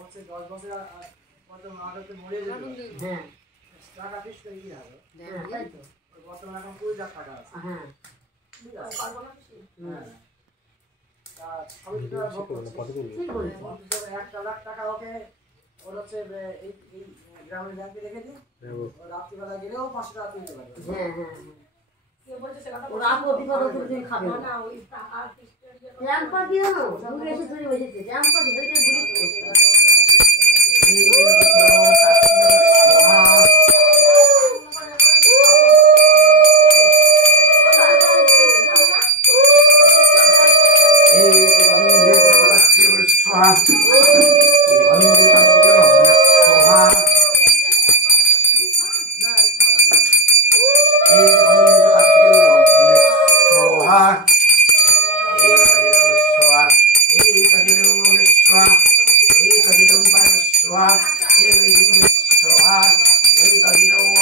হচ্ছে 10 বছর কত মাঠে মরে যেত হ্যাঁ টাকা ফিক্স করে কি হবে তাই তো বর্তমানে এখন 20 লাখ টাকা আছে হ্যাঁ ঠিক আছে পারবো না কিছু হ্যাঁ আমি তো ঠিক বলেছি 1 লাখ টাকা ওকে ওর হচ্ছে এই গ্রামের ব্যাংকে রেখে দিই রাত্রিবেলা গেলেও 500 টাকা তুলতে পারবে হ্যাঁ হ্যাঁ কে বলছে সেটা ওর আপু বিপদ তুমি খাবে না ওই টাকা জ্যাম্পা দিও ঘুরে এসে ধরে বসেছে জ্যাম্পা দিও এটা ঘুরে Swaha,